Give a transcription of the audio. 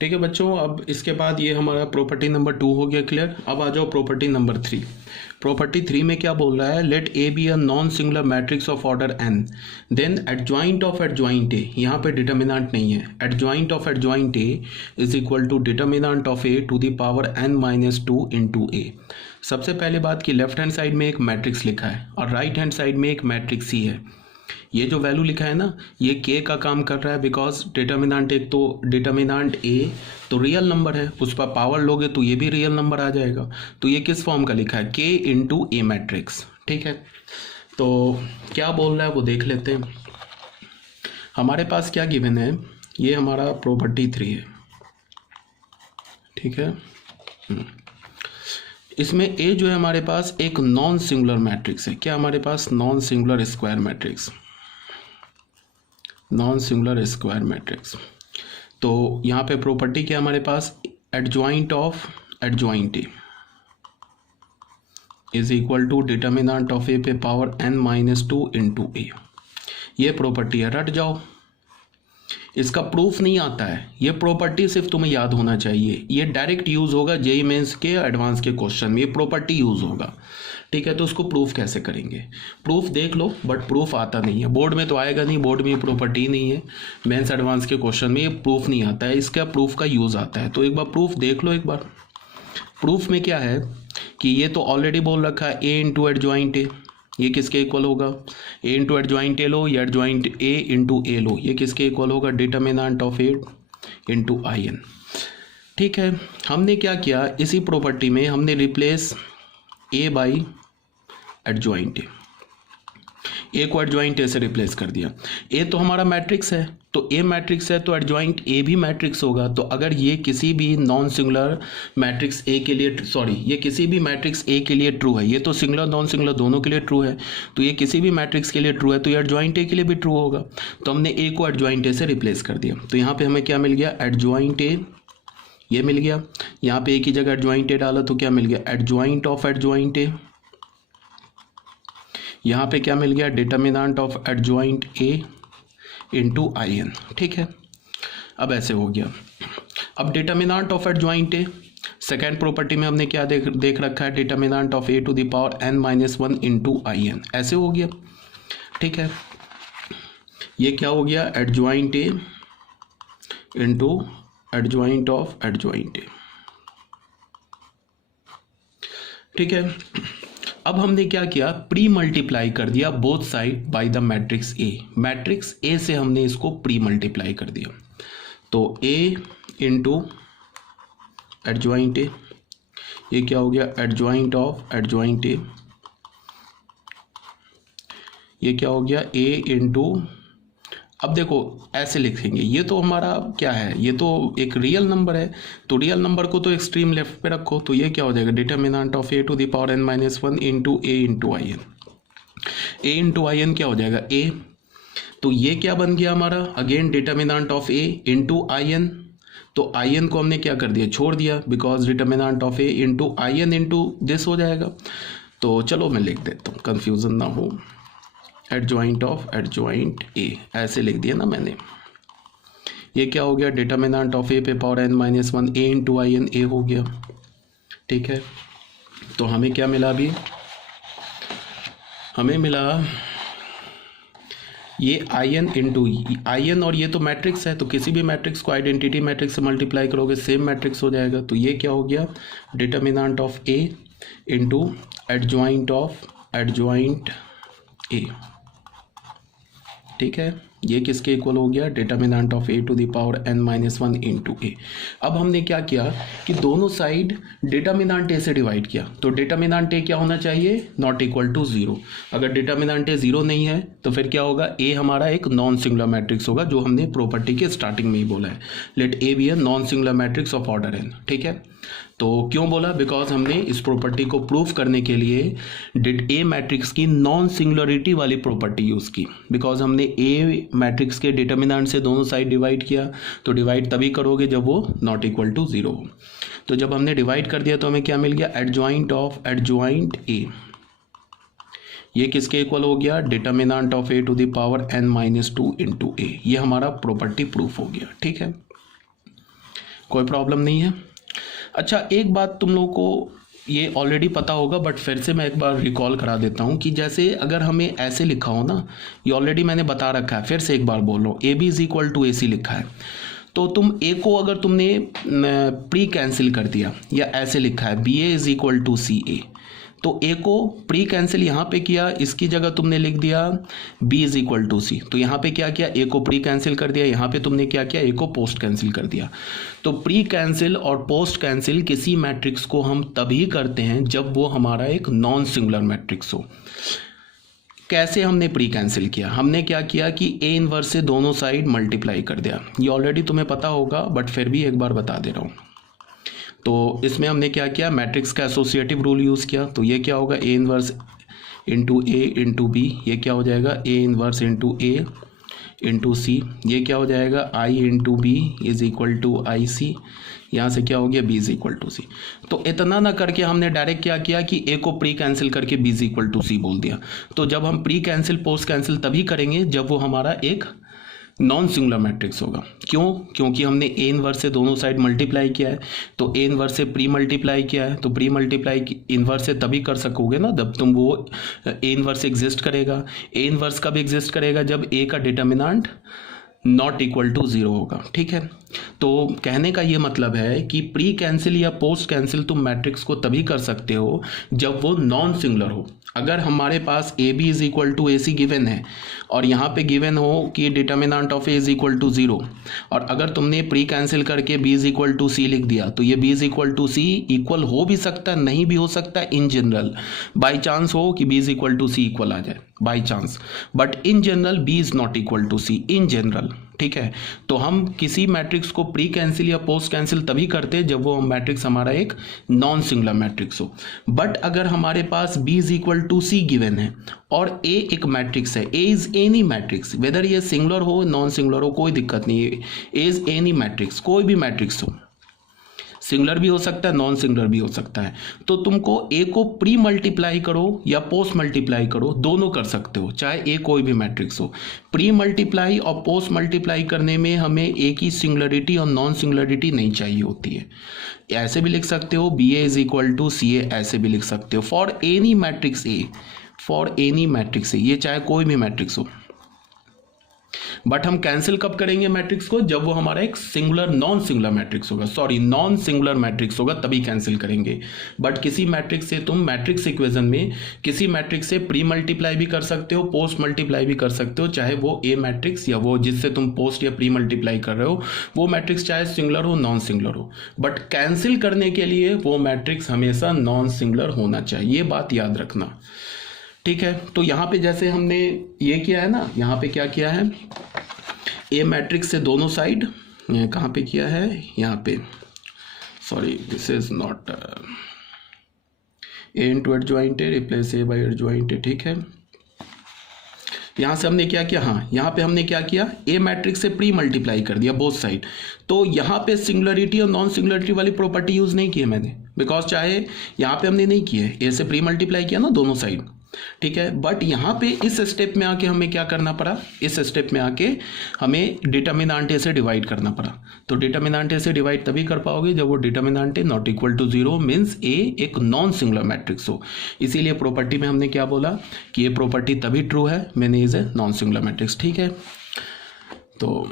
ठीक है बच्चों, अब इसके बाद ये हमारा प्रॉपर्टी नंबर 2 हो गया क्लियर। अब आ जाओ प्रॉपर्टी नंबर 3। प्रॉपर्टी 3 में क्या बोल रहा है, let A be a non singular matrix of order N then adjoint of adjoint A, यहाँ पे डिटर्मिनेंट नहीं है, adjoint of adjoint A is equal to determinant of A to the power n-2 into A. सबसे पहले बात की left hand side में एक मैट्रिक्स लिखा है और राइट हैंड साइड में एक मैट्रिक्स ही है। ये जो वैल्यू लिखा है ना, ये के का काम कर रहा है बिकॉज डिटर्मिनेंट एक तो डिटर्मिनेंट ए तो रियल नंबर है, उस पर पावर लोगे तो ये भी रियल नंबर आ जाएगा। तो ये किस फॉर्म का लिखा है, के इंटू ए मैट्रिक्स। ठीक है, तो क्या बोल रहा है वो देख लेते हैं। हमारे पास क्या गिवन है, ये हमारा प्रॉपर्टी 3 है। ठीक है, इसमें ए जो है हमारे पास एक नॉन सिंगुलर मैट्रिक्स है। क्या हमारे पास, non singular square matrix, non singular square matrix. तो यहाँ पे प्रॉपर्टी क्या हमारे पास, adjoint of adjoint A is equal to determinant of A पे पावर n-2 इंटू ए। ये प्रॉपर्टी है, रट जाओ, इसका प्रूफ नहीं आता है। ये प्रॉपर्टी सिर्फ तुम्हें याद होना चाहिए, ये डायरेक्ट यूज होगा जेईई मेंस के एडवांस के क्वेश्चन में, ये प्रॉपर्टी यूज होगा। ठीक है, तो उसको प्रूफ कैसे करेंगे, प्रूफ देख लो बट प्रूफ आता नहीं है, बोर्ड में तो आएगा नहीं, बोर्ड में ये प्रॉपर्टी नहीं है, मेंस एडवांस के क्वेश्चन में ये प्रूफ नहीं आता है, इसका प्रूफ का यूज आता है। तो एक बार प्रूफ देख लो। एक बार प्रूफ में क्या है कि ये तो ऑलरेडी बोल रखा है ए इंटू एडजॉइंट ए, ये किसके इक्वल होगा, ए इंटू एडजॉइंट ए लो या एडजॉइंट ए इंटू ए लो, ये किसके इक्वल होगा, determinant of A into I N. ठीक है, हमने क्या किया, इसी प्रॉपर्टी में हमने replace A by adjoint A को एडजॉइंट ए से रिप्लेस कर दिया। ए तो हमारा मैट्रिक्स है, तो ए मैट्रिक्स है तो एडजॉइंट ए भी मैट्रिक्स होगा। तो अगर ये किसी भी नॉन सिंगुलर मैट्रिक्स ए के लिए, सॉरी, ये किसी भी मैट्रिक्स ए के लिए ट्रू है, ये तो सिंगुलर नॉन सिंगुलर दोनों के लिए ट्रू है, तो ये किसी भी मैट्रिक्स के लिए ट्रू है, तो ये एडजॉइंट ए के लिए भी ट्रू होगा। तो हमने ए को एडजॉइंट ए से रिप्लेस कर दिया। तो यहाँ पे हमें क्या मिल गया, एडजॉइंट ए, ये मिल गया। यहाँ पे ए की जगह एडजॉइंट ए डाला तो क्या मिल गया, एडजॉइंट ऑफ एडजॉइंट ए। यहाँ पे क्या मिल गया, determinant of adjoint A into I N. ठीक है, अब ऐसे हो गया। अब determinant of adjoint A, second property में हमने क्या देख रखा है, determinant of A to the power n-1 into I N, ऐसे हो गया। ठीक है, ये क्या हो गया, adjoint A into adjoint of adjoint A. ठीक है, अब हमने क्या किया, प्री मल्टीप्लाई कर दिया both side by the matrix A. Matrix A से हमने इसको प्री मल्टीप्लाई कर दिया, तो ए इंटू एडजॉइंट ए, ये क्या हो गया, एडजॉइंट ऑफ एडजॉइंट ए, ये क्या हो गया, ए इंटू, अब देखो ऐसे लिखेंगे, ये तो हमारा क्या है, ये तो एक रियल नंबर है, तो रियल नंबर को तो एक्सट्रीम लेफ्ट पे रखो, तो ये क्या हो जाएगा, determinant of A to the power n-1 into A into I N. A into I N क्या हो जाएगा, ए, तो ये क्या बन गया हमारा, again determinant of A into I N. तो आई एन को हमने क्या कर दिया, छोड़ दिया, because determinant of A into I N into this हो जाएगा। तो चलो मैं लिख देता हूँ, कन्फ्यूजन ना हो, एडजॉइंट ऑफ एडजॉइंट ए, ऐसे लिख दिया ना मैंने। ये क्या हो गया, डिटर्मिनेंट ऑफ ए पे power n-1 A into I N, A हो गया। ठीक है, तो हमें क्या मिला अभी, हमें मिला ये I N into I N, और ये तो मैट्रिक्स है, तो किसी भी मैट्रिक्स को आइडेंटिटी मैट्रिक्स से मल्टीप्लाई करोगे सेम मैट्रिक्स हो जाएगा। तो ये क्या हो गया, determinant of A into adjoint of adjoint A. ठीक है, ये किसके इक्वल हो गया, determinant of A to the power n-1 into A. अब हमने क्या किया कि दोनों साइड डिटर्मिनेंट ए से डिवाइड किया, तो डिटर्मिनेंट ए क्या होना चाहिए, नॉट इक्वल टू 0। अगर डिटर्मिनेंट ए 0 नहीं है तो फिर क्या होगा, ए हमारा एक नॉन सिंगुलर मैट्रिक्स होगा, जो हमने प्रॉपर्टी के स्टार्टिंग में ही बोला है, let A be a non singular matrix of order n। ठीक है, तो क्यों बोला, बिकॉज हमने इस प्रॉपर्टी को प्रूफ करने के लिए डिट ए मैट्रिक्स की नॉन सिंगुलरिटी वाली प्रॉपर्टी यूज की, बिकॉज हमने ए मैट्रिक्स के डिटर्मिनेंट से दोनों साइड डिवाइड किया, तो डिवाइड तभी करोगे जब वो नॉट इक्वल टू 0 हो। तो जब हमने डिवाइड कर दिया तो हमें क्या मिल गया, एडजॉइंट ऑफ एडजॉइंट ए, ये किसके इक्वल हो गया, determinant of A to the power n-2 into A. ये हमारा प्रॉपर्टी प्रूफ हो गया। ठीक है, कोई प्रॉब्लम नहीं है। अच्छा, एक बात तुम लोगों को ये ऑलरेडी पता होगा, बट फिर से मैं एक बार रिकॉल करा देता हूँ कि जैसे अगर हमें ऐसे लिखा हो ना, ये ऑलरेडी मैंने बता रखा है, फिर से एक बार बोल रहा हूँ, A B is equal to A C लिखा है, तो तुम ए को अगर तुमने प्री कैंसिल कर दिया, या ऐसे लिखा है B A is equal to C A, तो ए को प्री कैंसिल यहाँ पे किया, इसकी जगह तुमने लिख दिया B is equal to C, तो यहाँ पे क्या किया, ए को प्री कैंसिल कर दिया, यहाँ पे तुमने क्या किया, ए को पोस्ट कैंसिल कर दिया। तो प्री कैंसिल और पोस्ट कैंसिल किसी मैट्रिक्स को हम तभी करते हैं जब वो हमारा एक नॉन सिंगुलर मैट्रिक्स हो। कैसे हमने प्री कैंसिल किया, हमने क्या किया कि ए इनवर्स से दोनों साइड मल्टीप्लाई कर दिया, ये ऑलरेडी तुम्हें पता होगा, बट फिर भी एक बार बता दे रहा हूँ। तो इसमें हमने क्या किया, मैट्रिक्स का एसोसिएटिव रूल यूज़ किया, तो ये क्या होगा, A inverse into A into B, ये क्या हो जाएगा, A inverse into A into C, ये क्या हो जाएगा, I into B is equal to I C, यहाँ से क्या हो गया, B is equal to C. तो इतना ना करके हमने डायरेक्ट क्या किया कि ए को प्री कैंसिल करके बी इज इक्वल टू सी बोल दिया। तो जब हम प्री कैंसिल पोस्ट कैंसिल तभी करेंगे जब वो हमारा एक नॉन सिंगुलर मैट्रिक्स होगा। क्यों? क्योंकि हमने ए इनवर्स से दोनों साइड मल्टीप्लाई किया है, तो ए इनवर्स से प्री मल्टीप्लाई किया है, तो प्री मल्टीप्लाई इनवर्स से तभी कर सकोगे ना जब तुम वो ए इनवर्स एग्जिस्ट करेगा। ए इनवर्स कब एग्जिस्ट करेगा, जब ए का determinant not equal to zero होगा। ठीक है, तो कहने का ये मतलब है कि प्री कैंसिल या पोस्ट कैंसिल तुम मैट्रिक्स को तभी कर सकते हो जब वो नॉन सिंगुलर हो। अगर हमारे पास A B is equal to A C given है और यहाँ पे गिवन हो कि determinant of A is equal to zero, और अगर तुमने प्री कैंसिल करके B is equal to C लिख दिया, तो ये B is equal to C equal हो भी सकता है, नहीं भी हो सकता, इन जनरल बाई चांस हो कि B is equal to C equal आ जाए by chance, but in general B is not equal to C in general. ठीक है, तो हम किसी मैट्रिक्स को प्री कैंसिल या पोस्ट कैंसिल तभी करते हैं जब वो मैट्रिक्स हमारा एक नॉन सिंगुलर मैट्रिक्स हो। बट अगर हमारे पास b is equal to C given है और a एक मैट्रिक्स है, a is any matrix, weather ये सिंगुलर हो नॉन सिंगुलर हो कोई दिक्कत नहीं है, a इज एनी मैट्रिक्स, कोई भी मैट्रिक्स हो, सिंगुलर भी हो सकता है नॉन सिंगुलर भी हो सकता है, तो तुमको ए को प्री मल्टीप्लाई करो या पोस्ट मल्टीप्लाई करो, दोनों कर सकते हो, चाहे ए कोई भी मैट्रिक्स हो। प्री मल्टीप्लाई और पोस्ट मल्टीप्लाई करने में हमें ए की सिंगुलरिटी और नॉन सिंगुलरिटी नहीं चाहिए होती है। ऐसे भी लिख सकते हो B A is equal to C A, ऐसे भी लिख सकते हो for any matrix A, for any matrix A, ये चाहे कोई भी मैट्रिक्स हो। बट हम कैंसिल कब करेंगे मैट्रिक्स को, जब वो हमारा एक सिंगुलर नॉन सिंगुलर मैट्रिक्स होगा, सॉरी नॉन सिंगुलर मैट्रिक्स होगा, तभी कैंसिल करेंगे। बट किसी मैट्रिक्स से तुम मैट्रिक्स इक्वेशन में किसी मैट्रिक्स से प्री मल्टीप्लाई भी कर सकते हो, पोस्ट मल्टीप्लाई भी कर सकते हो, चाहे वो ए मैट्रिक्स या वो जिससे तुम पोस्ट या प्री मल्टीप्लाई कर रहे हो वो मैट्रिक्स चाहे सिंगुलर हो नॉन सिंगुलर हो, बट कैंसिल करने के लिए वो मैट्रिक्स हमेशा नॉन सिंगुलर होना चाहिए, ये बात याद रखना। ठीक है, तो यहाँ पे जैसे हमने ये किया है ना, यहाँ पे क्या किया है, ए मैट्रिक्स से दोनों साइड, कहाँ पे किया है, यहाँ पे, sorry this is not a into adjoint A replace A by adjoint A. ठीक है, यहाँ से हमने क्या किया, हाँ यहाँ पे हमने क्या किया, ए मैट्रिक्स से प्री मल्टीप्लाई कर दिया बोथ साइड, तो यहाँ पे सिंगुलरिटी और नॉन सिंगुलरिटी वाली प्रॉपर्टी यूज नहीं की है मैंने, बिकॉज चाहे यहाँ पे हमने नहीं किया है, ए से प्री मल्टीप्लाई किया ना दोनों साइड। ठीक है, बट यहाँ पे इस स्टेप में आके हमें क्या करना पड़ा, इस स्टेप में आके हमें डिटर्मिनेंट ए से डिवाइड करना पड़ा। तो डिटर्मिनेंट ए से डिवाइड तभी कर पाओगे जब वो determinant A not equal to zero, means A एक नॉन सिंगुलर मैट्रिक्स हो। इसीलिए प्रॉपर्टी में हमने क्या बोला कि ये प्रॉपर्टी तभी ट्रू है मैंने is a non singular matrix. ठीक है, तो